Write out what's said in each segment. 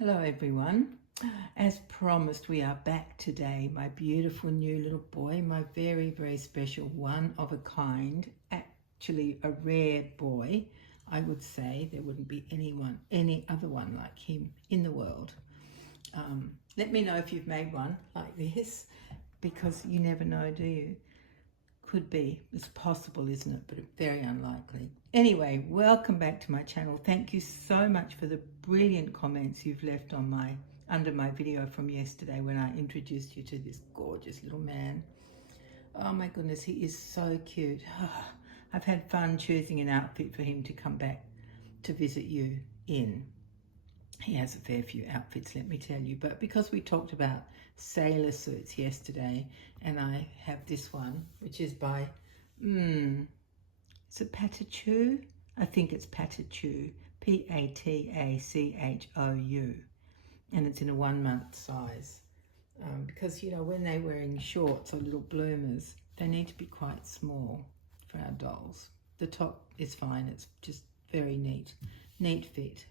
Hello everyone. As promised, we are back today. My beautiful new little boy, my very, very special, one of a kind, actually a rare boy. I would say there wouldn't be any other one like him in the world. Let me know if you've made one like this, because you never know, do you? Could be. It's possible, isn't it? But very unlikely. Anyway, welcome back to my channel. Thank you so much for the brilliant comments you've left on under my video from yesterday when I introduced you to this gorgeous little man. Oh my goodness, he is so cute. I've had fun choosing an outfit for him to come back to visit you in. He has a fair few outfits, let me tell you, but because we talked about sailor suits yesterday, and I have this one, which is by, is it Patachou? I think it's Patachou, P-A-T-A-C-H-O-U, and it's in a 1 month size, because, you know, when they're wearing shorts or little bloomers, they need to be quite small for our dolls. The top is fine, it's just very neat fit.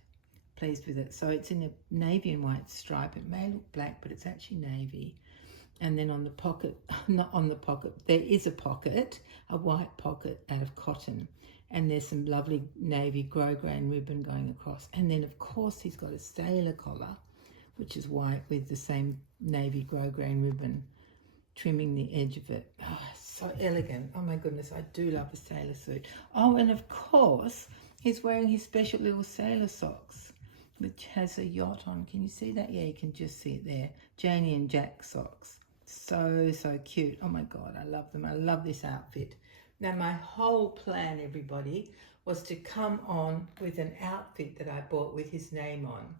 Pleased with it. So it's in a navy and white stripe. It may look black, but it's actually navy. And then on the pocket, not on the pocket, there is a pocket, a white pocket out of cotton. And there's some lovely navy grosgrain ribbon going across. And then, of course, he's got a sailor collar, which is white with the same navy grosgrain ribbon trimming the edge of it. Oh, so elegant. Oh, my goodness, I do love a sailor suit. Oh, and of course, he's wearing his special little sailor socks, which has a yacht on. Can you see that? Yeah, you can just see it there. Janie and Jack socks. So cute. Oh my God, I love them. I love this outfit. Now, my whole plan, everybody, was to come on with an outfit that I bought with his name on.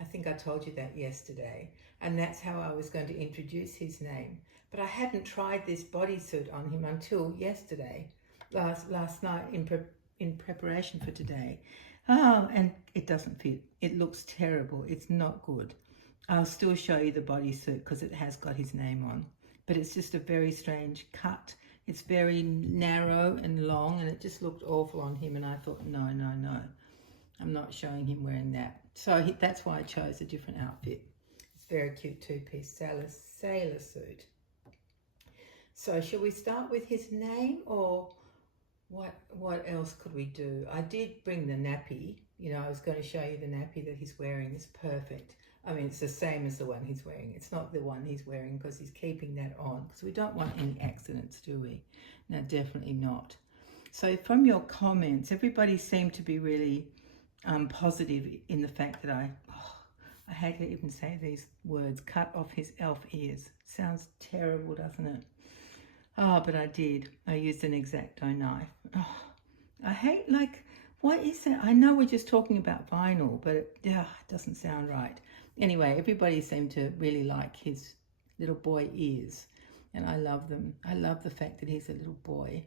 I think I told you that yesterday. And that's how I was going to introduce his name. But I hadn't tried this bodysuit on him until yesterday, last night in preparation for today. Oh, and it doesn't fit. It looks terrible. It's not good. I'll still show you the bodysuit because it has got his name on. But it's just a very strange cut. It's very narrow and long, and it just looked awful on him. And I thought, no. I'm not showing him wearing that. So that's why I chose a different outfit. It's a very cute two-piece sailor suit. So shall we start with his name, or what else could we do? I did bring the nappy. You know, I was going to show you the nappy that he's wearing. It's perfect. I mean, it's the same as the one he's wearing. It's not the one he's wearing because he's keeping that on, because we don't want any accidents, do we? No, definitely not. So from your comments, everybody seemed to be really positive in the fact that I hate to even say these words, cut off his elf ears. Sounds terrible, doesn't it? Oh, but I did. I used an X-Acto knife. Oh, I hate, what is that? I know we're just talking about vinyl, but it doesn't sound right. Anyway, everybody seemed to really like his little boy ears, and I love them. I love the fact that he's a little boy.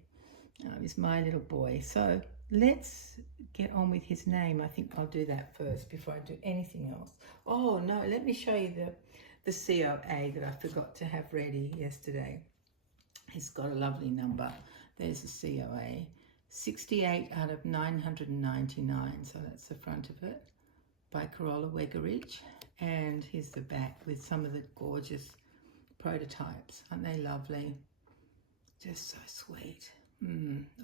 He's my little boy. So let's get on with his name. I think I'll do that first before I do anything else. Oh, no, let me show you the COA that I forgot to have ready yesterday. He's got a lovely number. There's the COA. 68 out of 999. So that's the front of it, by Corolla Wegeridge. And here's the back with some of the gorgeous prototypes. Aren't they lovely? Just so sweet.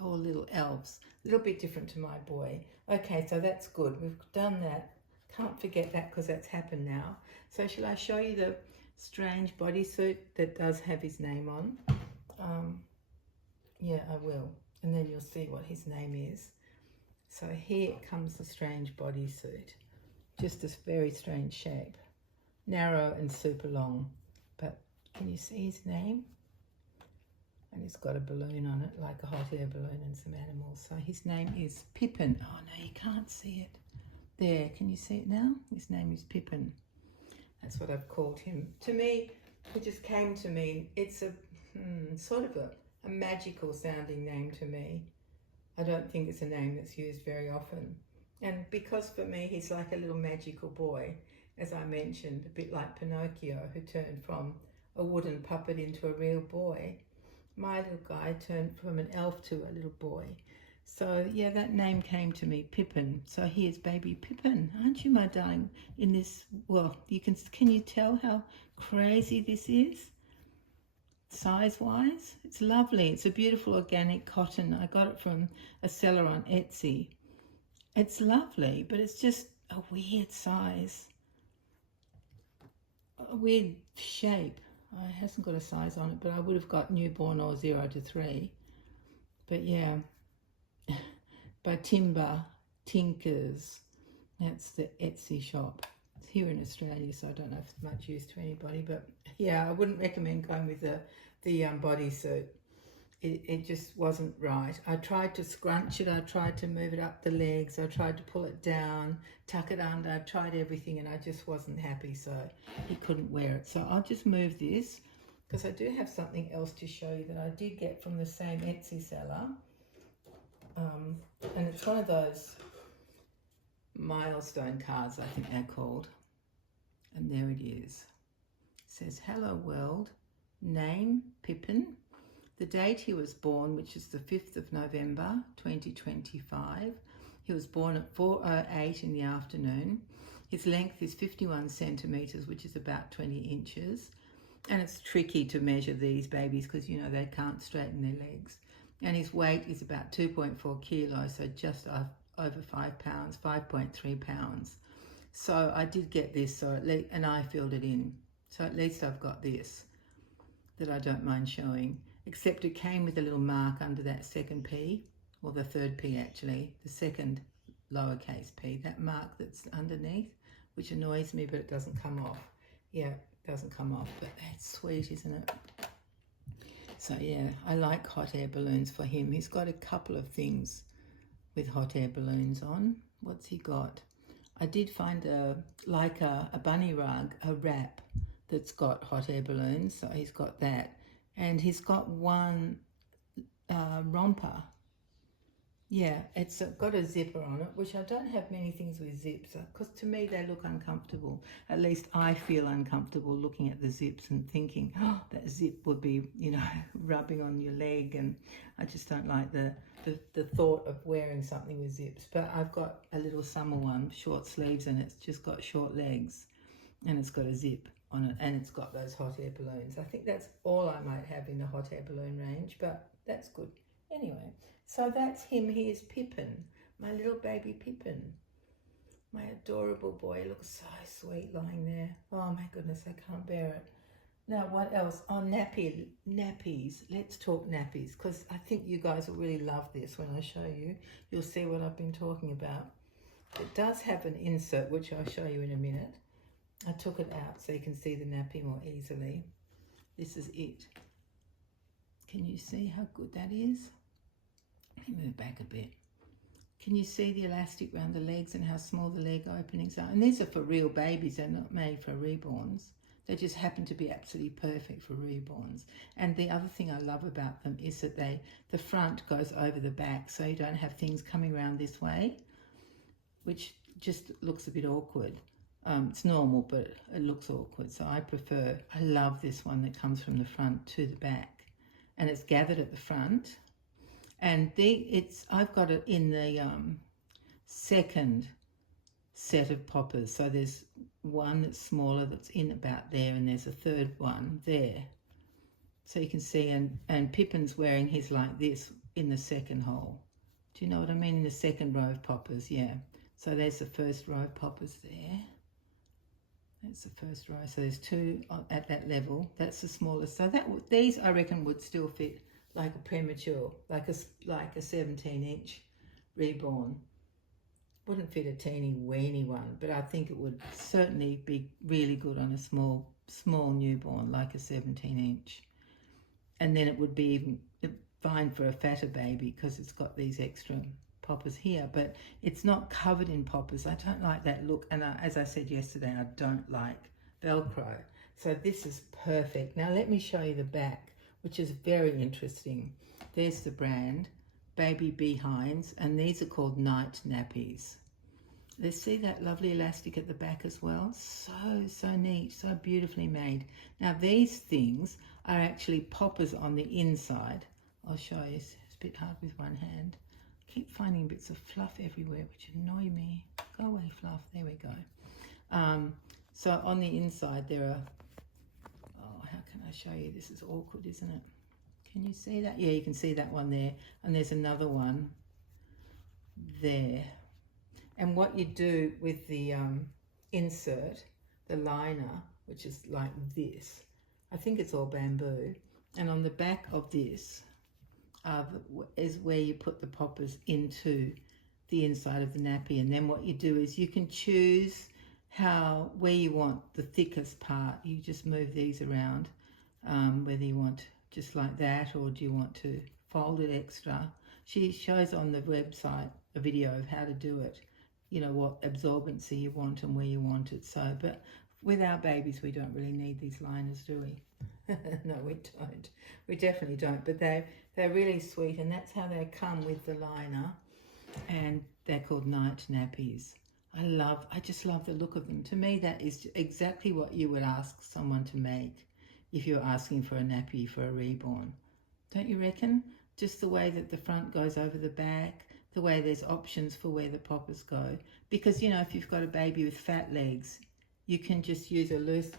All little elves. A little bit different to my boy. Okay, so that's good. We've done that. Can't forget that because that's happened now. So shall I show you the strange bodysuit that does have his name on? Yeah, I will. And then you'll see what his name is. So here comes the strange bodysuit. Just this very strange shape. Narrow and super long. But can you see his name? And it's got a balloon on it, like a hot air balloon and some animals. So his name is Pippin. Oh, no, you can't see it. There, can you see it now? His name is Pippin. That's what I've called him. To me, it just came to me. It's a sort of a magical sounding name to me. I don't think it's a name that's used very often. And because for me, he's like a little magical boy, as I mentioned, a bit like Pinocchio, who turned from a wooden puppet into a real boy. My little guy turned from an elf to a little boy. So yeah, that name came to me, Pippin. So here's baby Pippin. Aren't you, my darling? In this, well, can you tell how crazy this is? Size-wise, it's lovely. It's a beautiful organic cotton. I got it from a seller on Etsy. It's lovely, but it's just a weird size, a weird shape. It hasn't got a size on it, but I would have got newborn or 0 to 3. But yeah, by Timber Tinkers. That's the Etsy shop. It's here in Australia, so I don't know if it's much use to anybody. But yeah, I wouldn't recommend going with the bodysuit. It just wasn't right. I tried to scrunch it. I tried to move it up the legs. I tried to pull it down, tuck it under. I tried everything, and I just wasn't happy. So he couldn't wear it. So I'll just move this because I do have something else to show you that I did get from the same Etsy seller. And it's one of those milestone cards, I think they're called. And there it is. It says, "Hello world, name Pippin, the date he was born, which is the 5th of November 2025. He was born at 4:08 in the afternoon. His length is 51 centimetres, which is about 20 inches. And it's tricky to measure these babies because, you know, they can't straighten their legs. And his weight is about 2.4 kilos, so just over 5 pounds, 5.3 pounds. So I did get this, so at least, and I filled it in. So at least I've got this that I don't mind showing, except it came with a little mark under that second P, or the third P actually, the second lowercase p, that mark that's underneath, which annoys me, but it doesn't come off. Yeah, it doesn't come off, but that's sweet, isn't it? So yeah, I like hot air balloons for him. He's got a couple of things with hot air balloons on. What's he got? I did find a bunny rug, a wrap that's got hot air balloons. So he's got that. And he's got one romper. Yeah, it's got a zipper on it, which I don't have many things with zips because to me they look uncomfortable. At least I feel uncomfortable looking at the zips and thinking, oh, that zip would be, you know, rubbing on your leg, and I just don't like the thought of wearing something with zips. But I've got a little summer one, short sleeves, and it's just got short legs, and it's got a zip on it, and it's got those hot air balloons. I think that's all I might have in the hot air balloon range, but that's good. Anyway, so that's him. He is Pippin, my little baby Pippin. My adorable boy. He looks so sweet lying there. Oh my goodness, I can't bear it. Now, what else? Oh, nappies. Let's talk nappies, because I think you guys will really love this when I show you. You'll see what I've been talking about. It does have an insert, which I'll show you in a minute. I took it out so you can see the nappy more easily. This is it. Can you see how good that is? Let me move back a bit. Can you see the elastic around the legs and how small the leg openings are? And these are for real babies. They're not made for reborns. They just happen to be absolutely perfect for reborns. And the other thing I love about them is that the front goes over the back, so you don't have things coming around this way, which just looks a bit awkward. It's normal, but it looks awkward. So I love this one that comes from the front to the back, and it's gathered at the front. And I've got it in the second set of poppers. So there's one that's smaller that's in about there, and there's a third one there. So you can see, and Pippin's wearing his like this in the second hole. Do you know what I mean? In the second row of poppers, yeah. So there's the first row of poppers there. That's the first row. So there's two at that level. That's the smallest. So these I reckon would still fit like a premature, like a 17-inch reborn. Wouldn't fit a teeny weeny one, but I think it would certainly be really good on a small newborn, like a 17-inch. And then it would be even fine for a fatter baby because it's got these extra poppers here, but it's not covered in poppers. I don't like that look, and as I said yesterday, I don't like Velcro. So this is perfect. Now let me show you the back, which is very interesting. There's the brand, Baby Beehinds, and these are called night nappies. Let's see that lovely elastic at the back as well. So neat, so beautifully made. Now these things are actually poppers on the inside. I'll show you. It's a bit hard with one hand. keep finding bits of fluff everywhere, which annoy me. Go away, fluff. There we go. So on the inside there are, oh, how can I show you? This is awkward, isn't it? Can you see that? Yeah, you can see that one there. And there's another one there. And what you do with the insert, the liner, which is like this, I think it's all bamboo, and on the back of this is where you put the poppers into the inside of the nappy. And then what you do is you can choose where you want the thickest part. You just move these around, whether you want just like that, or do you want to fold it extra. She shows on the website a video of how to do it, you know, what absorbency you want and where you want it. So, but with our babies, we don't really need these liners, do we? No, we don't. We definitely don't. But they're really sweet, and that's how they come with the liner. And they're called night nappies. I just love the look of them. To me, that is exactly what you would ask someone to make if you're asking for a nappy for a reborn. Don't you reckon? Just the way that the front goes over the back, the way there's options for where the poppers go. Because, you know, if you've got a baby with fat legs, you can just use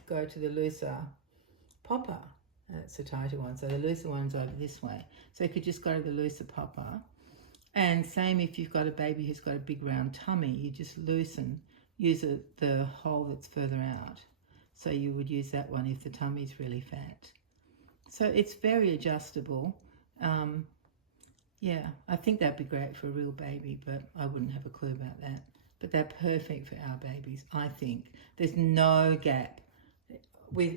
go to the looser popper. That's a tighter one. So the looser one's over this way. So you could just go to the looser popper. And same if you've got a baby who's got a big round tummy, you just use the hole that's further out. So you would use that one if the tummy's really fat. So it's very adjustable. Yeah, I think that'd be great for a real baby, but I wouldn't have a clue about that. But they're perfect for our babies, I think. There's no gap.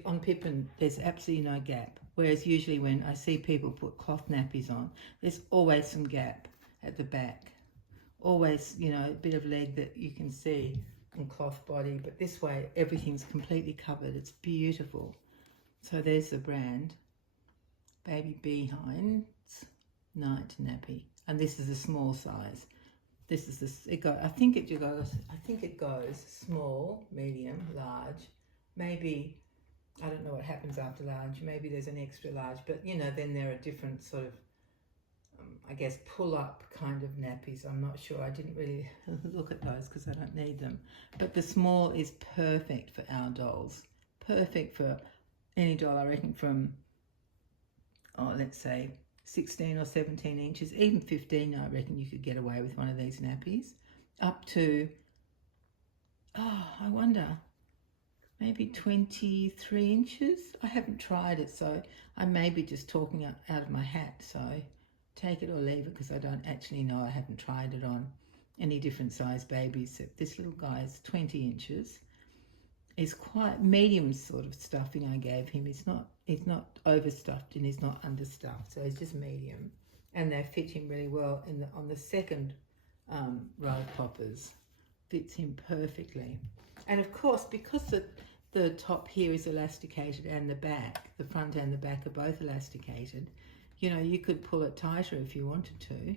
On Pippin, there's absolutely no gap. Whereas usually when I see people put cloth nappies on, there's always some gap at the back. Always, you know, a bit of leg that you can see and cloth body. But this way, everything's completely covered. It's beautiful. So there's the brand, Baby Beehinds Night Nappy. And this is a small size. This is I think it goes small, medium, large. Maybe, I don't know what happens after large. Maybe there's an extra large, but you know, then there are different sort of, I guess, pull-up kind of nappies. I'm not sure. I didn't really look at those because I don't need them. But the small is perfect for our dolls. Perfect for any doll, I reckon, from, let's say 16 or 17 inches, even 15, I reckon you could get away with one of these nappies, up to, I wonder, maybe 23 inches. I haven't tried it, so I may be just talking out of my hat, so take it or leave it, because I don't actually know. I haven't tried it on any different size babies. This little guy is 20 inches. It's quite medium sort of stuffing I gave him. He's not overstuffed and he's not understuffed, so he's just medium. And they fit him really well on the second row of poppers. Fits him perfectly. And of course, because the top here is elasticated and the back, the front and the back are both elasticated, you know, you could pull it tighter if you wanted to.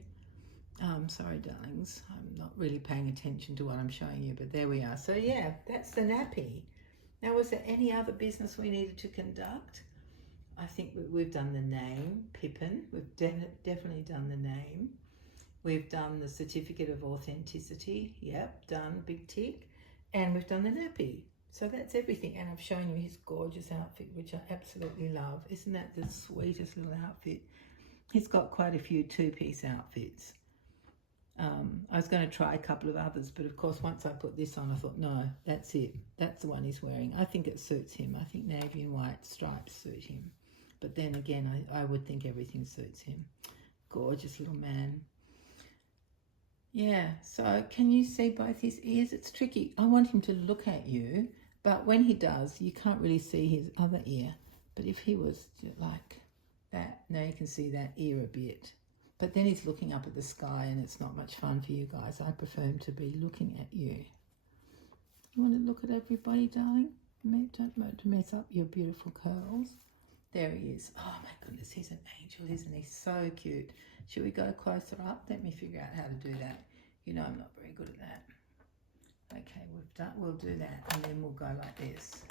Sorry, darlings, I'm not really paying attention to what I'm showing you, but there we are. So yeah, that's the nappy. Now, was there any other business we needed to conduct? I think we've done the name, Pippin. We've definitely done the name. We've done the certificate of authenticity. Yep, done, big tick. And we've done the nappy. So that's everything. And I've shown you his gorgeous outfit, which I absolutely love. Isn't that the sweetest little outfit? He's got quite a few two-piece outfits. I was going to try a couple of others, but of course once I put this on I thought, no, that's it. That's the one he's wearing. I think it suits him. I think navy and white stripes suit him. But then again, I would think everything suits him. Gorgeous little man. Yeah, so can you see both his ears? It's tricky. I want him to look at you, but when he does, you can't really see his other ear. But if he was like that, now you can see that ear a bit. But then he's looking up at the sky and it's not much fun for you guys. I prefer him to be looking at you. You want to look at everybody, darling? Don't mess up your beautiful curls. There he is. Oh my goodness, he's an angel, isn't he? So cute. Should we go closer up? Let me figure out how to do that. You know I'm not very good at that. Okay, we'll do that, and then we'll go like this.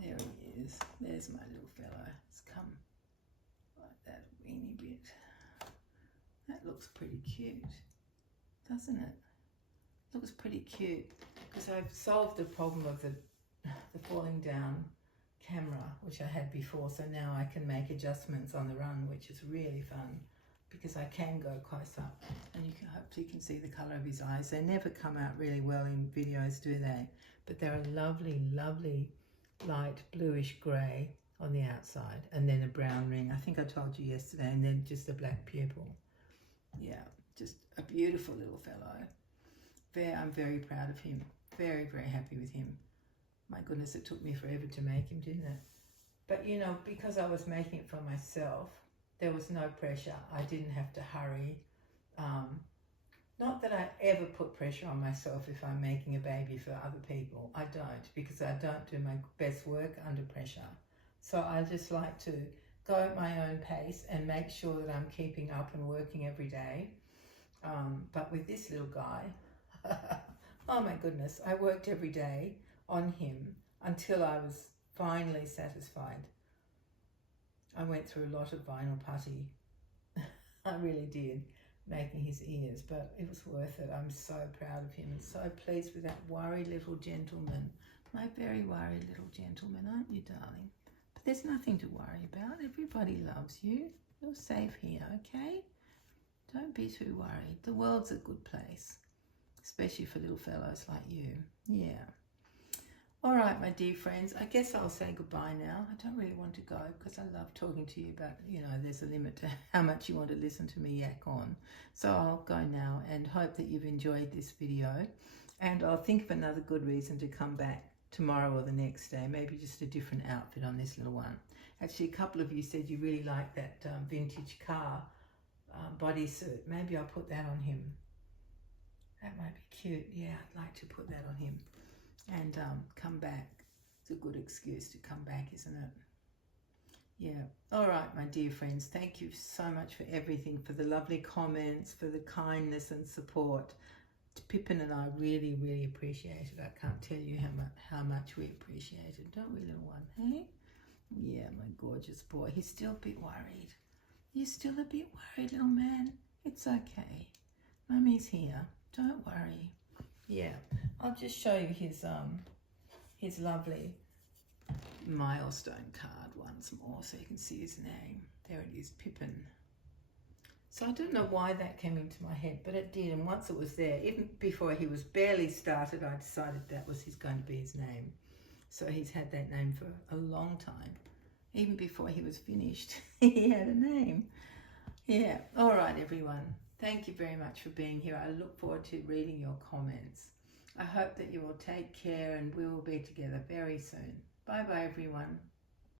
There he is. There's my little fella. It's come like that a weeny bit. looks pretty cute, doesn't it? Looks pretty cute because I've solved the problem of the falling down camera, which I had before, so now I can make adjustments on the run, which is really fun because I can go close up, and you can hopefully see the colour of his eyes. They never come out really well in videos, do they? But they're a lovely, lovely light bluish grey on the outside, and then a brown ring. I think I told you yesterday, and then just a black pupil. Yeah, just a beautiful little fellow. I'm very proud of him. Very, very happy with him. My goodness, it took me forever to make him, didn't it? But, you know, because I was making it for myself, there was no pressure. I didn't have to hurry. Not that I ever put pressure on myself if I'm making a baby for other people. I don't, because I don't do my best work under pressure. So I just like to go at my own pace and make sure that I'm keeping up and working every day. But with this little guy, oh my goodness, I worked every day on him until I was finally satisfied. I went through a lot of vinyl putty. I really did, making his ears, but it was worth it. I'm so proud of him and so pleased with that worried little gentleman. My very worried little gentleman, aren't you, darling? But there's nothing to worry about. Everybody loves you. You're safe here, okay? Don't be too worried. The world's a good place, especially for little fellows like you. Yeah. All right, my dear friends, I guess I'll say goodbye now. I don't really want to go because I love talking to you, but, you know, there's a limit to how much you want to listen to me yak on. So I'll go now and hope that you've enjoyed this video. And I'll think of another good reason to come back tomorrow or the next day, maybe just a different outfit on this little one. Actually, a couple of you said you really like that vintage car bodysuit. Maybe I'll put that on him. That might be cute. Yeah, I'd like to put that on him. And come back. It's a good excuse to come back, isn't it? Yeah. All right, my dear friends, thank you so much for everything, for the lovely comments, for the kindness and support. Pippin and I really, really appreciate it. I can't tell you how much we appreciate it, don't we, little one? Hey? Yeah, my gorgeous boy. He's still a bit worried. You're still a bit worried, little man? It's okay. Mummy's here. Don't worry. Yeah, I'll just show you his lovely milestone card once more so you can see his name. There it is, Pippin. So I don't know why that came into my head, but it did, and once it was there, even before he was barely started, I decided that was going to be his name. So he's had that name for a long time. Even before he was finished, he had a name. Yeah, all right, everyone. Thank you very much for being here. I look forward to reading your comments. I hope that you will take care and we will be together very soon. Bye-bye, everyone.